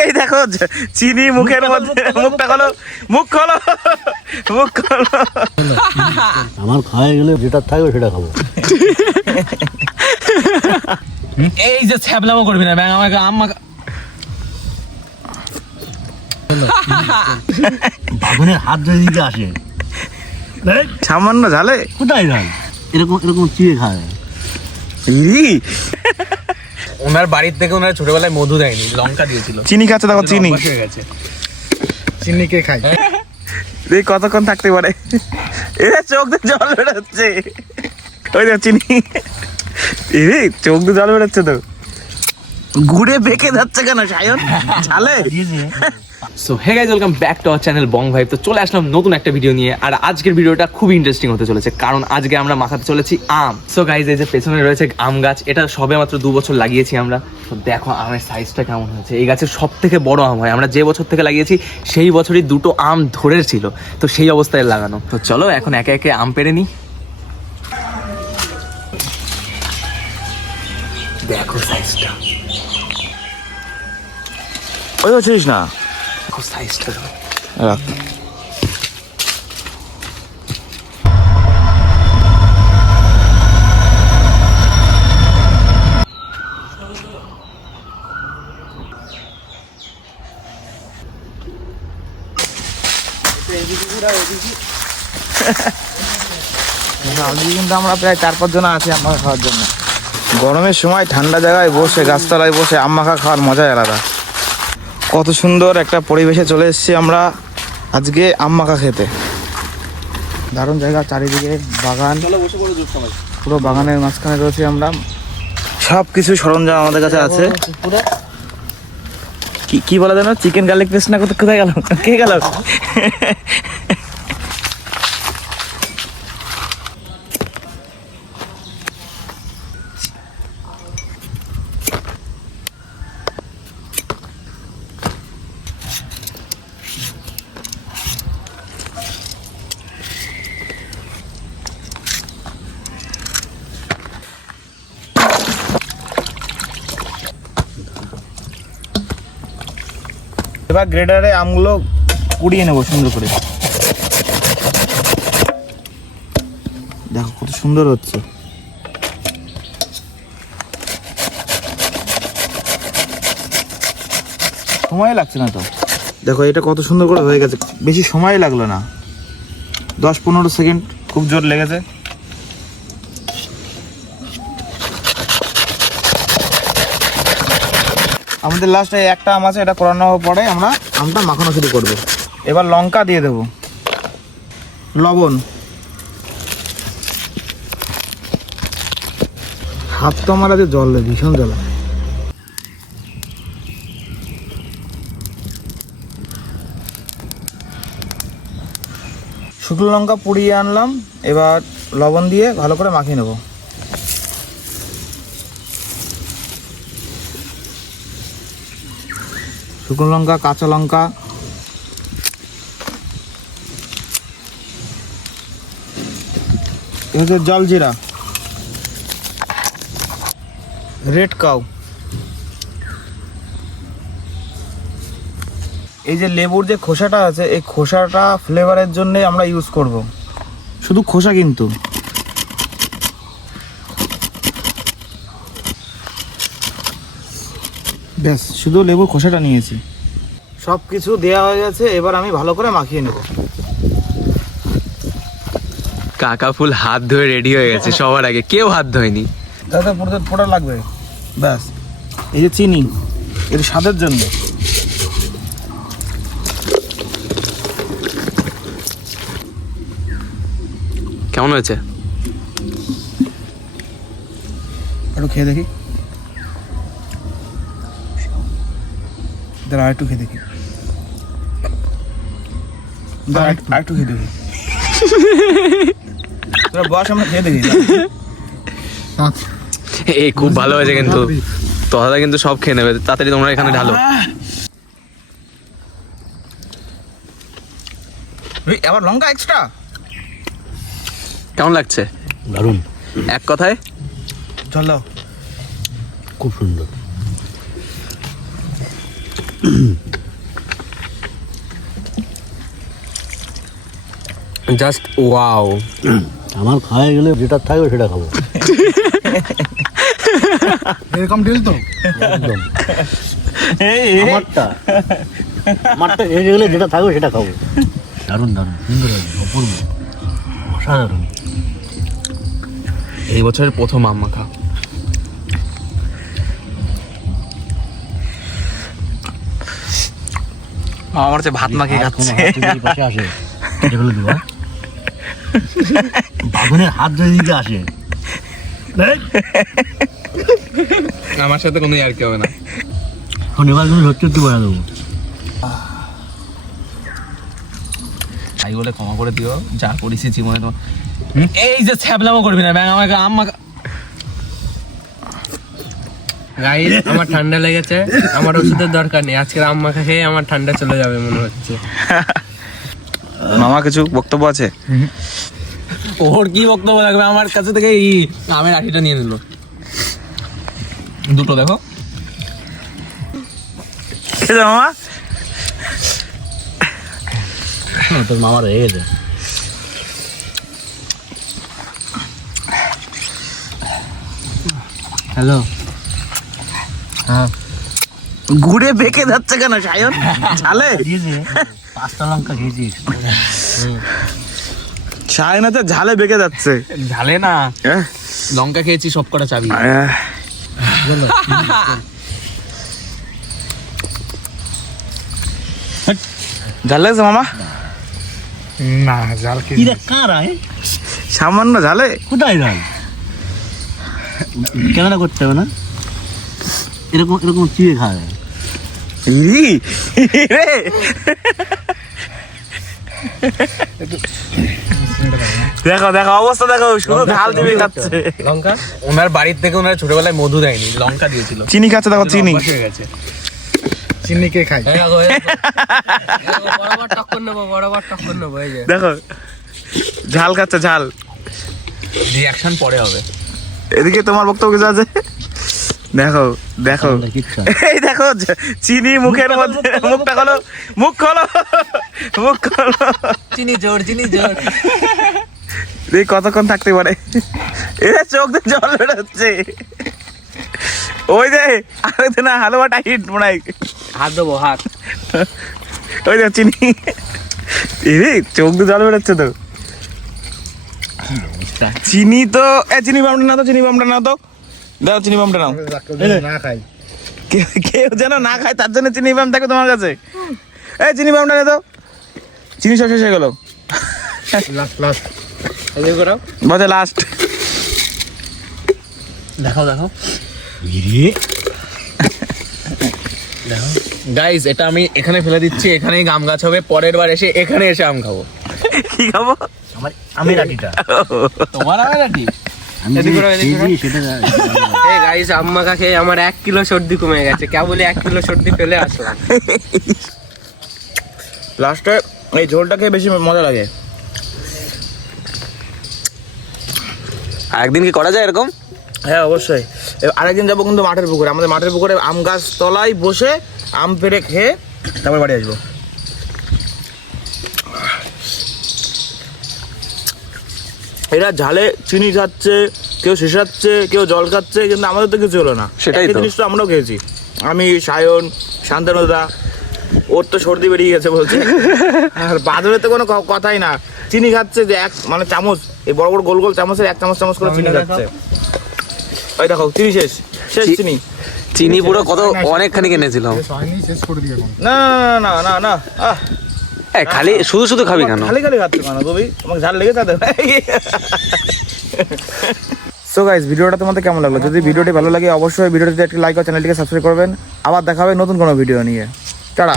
এই দেখো চিনি মুখের মধ্যে, মুখটা খোলো, মুখ খোলো, মুখ খোলো। আমার খাওয়া গেলে যেটা থাকবে সেটা খাবো। এই যে ছ্যাবলামো করবি না ব্যাং, আমাকে আম্মা বাগানের হাত ধরে দিতে আসে সামান্য ঝালে কোথায় যান, এরকম এরকম চিড়ে খায়। ওনার বাড়ির থেকে ওনার ছোটবেলায় মধু দেয়নি, লঙ্কা দিয়েছিল। চিনি খাচ্ছে, দেখো চিনি, অভ্যাস হয়ে গেছে। চিনি কে খায়? এই কতক্ষণ থাকতে পারে? এরা চোখ দিয়ে জল বেরোচ্ছে, ওই দেখো চিনি, এই চোখ দিয়ে জল বেরোচ্ছে তো, ঘুরে বেঁকে যাচ্ছে কেন সায়ন ঝালে? So hey guys, welcome back to our channel Bong Vibe. তো চলে আসলাম নতুন একটা ভিডিও নিয়ে, আর আজকের ভিডিওটা খুবই ইন্টারেস্টিং হতে চলেছে, কারণ আজকে আমরা মাখাতে চলেছি আম। সো গাইজ, এই যে পেছনে রয়েছে আম গাছ, এটা সবে মাত্র 2 বছর লাগিয়েছি আমরা। তো দেখো আমের সাইজটা কেমন হয়েছে। এই গাছের সব থেকে বড় আম হয়, আমরা যে বছর থেকে লাগিয়েছি সেই বছরই 2টো আম ধরেছিল, তো সেই অবস্থায় লাগানো। তো চলো এখন একে একে আম পেড়ে নিই। দেখো সাইজটা, ওই হচ্ছিস না দেখো সাইজটা। রাখ। কিন্তু আমরা প্রায় 4-5 জন আছি আম মাখা খাওয়ার জন্য। গরমের সময় ঠান্ডা জায়গায় বসে গাছতলায় বসে আম মাখা খাওয়ার মজাই আলাদা। কত সুন্দর একটা পরিবেশে চলে এসেছি আমরা আজকে আম মাখা খেতে। দারুণ জায়গা, চারিদিকে বাগান, পুরো বাগানের মাঝখানে রয়েছি আমরা। সব কিছু সরঞ্জাম আমাদের কাছে আছে। কি বলা যেন, চিকেন গার্লিক পেস্ট না, কোথায় গেল, কে গেল? এবার গ্রেডারে আমগুলো কুড়িয়ে নেবো সুন্দর করে। দেখো কত সুন্দর হচ্ছে। সময় লাগছে না তো, দেখো এটা কত সুন্দর করে হয়ে গেছে, বেশি সময় লাগলো না, 10-15 সেকেন্ড খুব জোর লেগেছে। আমাদের লাস্টে একটা আম আছে, এটা করানো পরে আমরা আমটা মাখানো শুরু করব। এবার লঙ্কা দিয়ে দেব, লবণ, হাত তো আমার আজ জল ভীষণ জ্বালা। শুকনো লঙ্কা পুড়িয়ে আনলাম, এবার লবণ দিয়ে ভালো করে মাখিয়ে নেব। শুকনো লঙ্কা, কাঁচা লঙ্কা, হচ্ছে জলজিরা, রেড কাউ। এই যে লেবুর যে খোসাটা আছে, এই খোসাটা ফ্লেভারের জন্য আমরা ইউজ করব, শুধু খোসা কিন্তু। ব্যাস, শুধু লেবুর খোসাটা নিয়েছি। সব কিছু দেওয়া হয়ে গেছে, এবার আমি ভালো করে মাখিয়ে নেব। কাকা ফুল হাত ধুয়ে রেডি হয়ে গেছে সবার আগে, কেউ হাত ধোয়নি। দাদা পোড়া লাগবে। ব্যাস, এই যে চিনি, এর স্বাদের জন্য। কেমন হয়েছে? একটু খেয়ে দেখি, দাঁড়া একটু খেয়ে দেখি, একটু খেয়ে দেখি, তোরা বস, আমরা খেয়ে দেখি। এই খুব ভালো হয়েছে, কিন্তু তোরা কিন্তু সব খেয়ে নেবে, তাড়াতাড়ি তোমরা এখানে ঢালো। আবার লঙ্কা এক্সট্রা। কেমন লাগছে? দারুণ, এক কথায় খুব সুন্দর। Just wow. আমার খাওয়া হয়ে গেলে যেটা থাকবে সেটা খাবো। এরকম ডিল তো একদম আমারটা খেয়ে গেলে যেটা থাকবে সেটা খাবো। দারুণ দারুণ সুন্দর লাগছে, অপূর্ব, অসাধারণ। এই বছরের প্রথম আম মাখা। আমার হচ্ছে ভাত মাখিয়ে আর কোনো খাচ্ছে। হাত যদি পাশে আসে কেটে ফেলে দেবো, হ্যাঁ? বাঁধনের হাত যদি দিকে আসে আমার সাথে কোনো আর কি হবে না। এখন এবার তুমি সত্যি সত্যি বলে দেবো। তাই বলে ক্ষমা করে দিও, যা করেছি জীবনে তোমার। এই যে ছ্যাবলামো করবি না ব্যাং, আমাকে আম মাখা। গাইস আমার ঠান্ডা লেগেছে, আমার ওষুধের দরকার নেই, আজকে আম মাখা খেয়ে আমার ঠান্ডা চলে যাবে মনে হচ্ছে। মামা কিছু বক্তব্য আছে? ওর কি বক্তব্য লাগবে, আমার কাছে থেকে এই আমের আঠিটা নিয়ে নিল দুটো। দেখো খেয়ে যাও মামা। তোর মামার হয়ে গেছে। হ্যালো, ঘুরে বেঁকে যাচ্ছে কেন সায়ন? ঝালে দিয়েছে 5টা লঙ্কা খেয়েছি। সায়ন হচ্ছে ঝালে বেঁকে যাচ্ছে। ঝালে না, লঙ্কা খেয়েছি সব কটা চাবি। ঝাল লাগছে মামা? না জাল কি কি রে কারা? সামান্য ঝালে? কোথায় যাই? ক্যামেরা করতে হবে না, এরকম এরকম চিড়ে খাওয়া যায়। ই, রে। দেখো দেখো অবস্থা দেখো, শুধু ঝাল দিবে খাচ্ছে। লঙ্কা ওনার বাড়ির থেকে ওনার ছোটবেলায় মধু দেয়নি, লঙ্কা দিয়েছিল। চিনি খাচ্ছে, দেখো চিনি। অভ্যাস হয়ে গেছে। চিনি কে খায়? বরাবর টক্কর নেবো, বরাবর টক্কর নেবো। এই যে দেখো ঝাল খাচ্ছে, ঝাল। রিঅ্যাকশন পরে হবে। এদিকে তোমার বক্তব্য কিছু আছে? দেখো দেখো কিচ্ছু এই দেখো চিনি মুখের মধ্যে, মুখটা খোলো, মুখ খোলো, মুখ খোলো। চিনি জোর, চিনি জোর। এই কতক্ষণ থাকতে পারে? এরা চোখ দিয়ে জল বেরোচ্ছে। ওই যে আরে না হালুয়াটা হিট মনে হয়। হাত দেবো, হাত। ওই যে চিনি, এরে চোখ দিয়ে জল বেরোচ্ছে তো। চিনি তো চিনি বামটা না তো, চিনি বামটা না তো, দাও চিনি বামটা নাও। না খাই। কেউ যেন না খায় তার জন্য চিনি বাম থাকে তোমার কাছে। এই চিনি বামটা নে তো, চিনি সব শেষ হয়ে গেল। লাস্ট লাস্ট বাজে লাস্ট। দেখাও দেখাও গাইস, এটা আমি এখানে ফেলে দিচ্ছি, এখানেই আম গাছ হবে। পরের বার এসে এখানে এসে আম খাবো। কি খাবো? আমার আমের আটিটা তোমার আমের আটি? আমি যে খেয়েছি সেটা এই গাইস আম মাখা খেয়ে আমার 1 কিলো সর্দি কমে গেছে। কেবল 1 কিলো সর্দি ফেলে আসলাম। লাস্টে এই ঝোলটা খেয়ে বেশি মজা লাগে। একদিন কি করা যায় এরকম? হ্যাঁ অবশ্যই। আরেকদিন যাবো কিন্তু মাঠের পুকুরে, আমাদের মাঠের পুকুরে আম গাছ তলায় বসে আম পেড়ে খেয়ে তারপর বাড়ি আসবো। এরা ঝালে চিনি খাচ্ছে, কেউ শেষাচ্ছে, কেউ জল খাচ্ছে, কিন্তু আমাদের তো কিছু হলো না। সেটাই একই তো। জিনিস তো আমরাও খেয়েছি। আমি, সায়ন, শান্তনুদা, ওর তো সর্দি বেরিয়ে গেছে বলছে। আর বাদরের তো কোনো কথাই না, চিনি খাচ্ছে যে এক মানে চামচ, এই বড় বড় গোল গোল চামচের 1 চামচ চামচ করে চিনি খাচ্ছে। ওই দেখো চিনি শেষ, শেষ চিনি। চিনি পুরো কত অনেকখানি কিনেছিলাম। হয়নি, শেষ করে দিই এখন। না না না না না, আহ খালি শুধু শুধু খাবি কেন? খালি খালি খাচ্ছ কেন তুমি? তোমাকে ঝাল লেগে থাকে। সো গাইস, ভিডিওটা তোমাদের কেমন লাগলো? যদি ভিডিওটি ভালো লাগে অবশ্যই ভিডিওটিতে একটি লাইক ও চ্যানেলটিকে সাবস্ক্রাইব করবেন। আবার দেখা হবে নতুন কোনো ভিডিও নিয়ে। টাটা।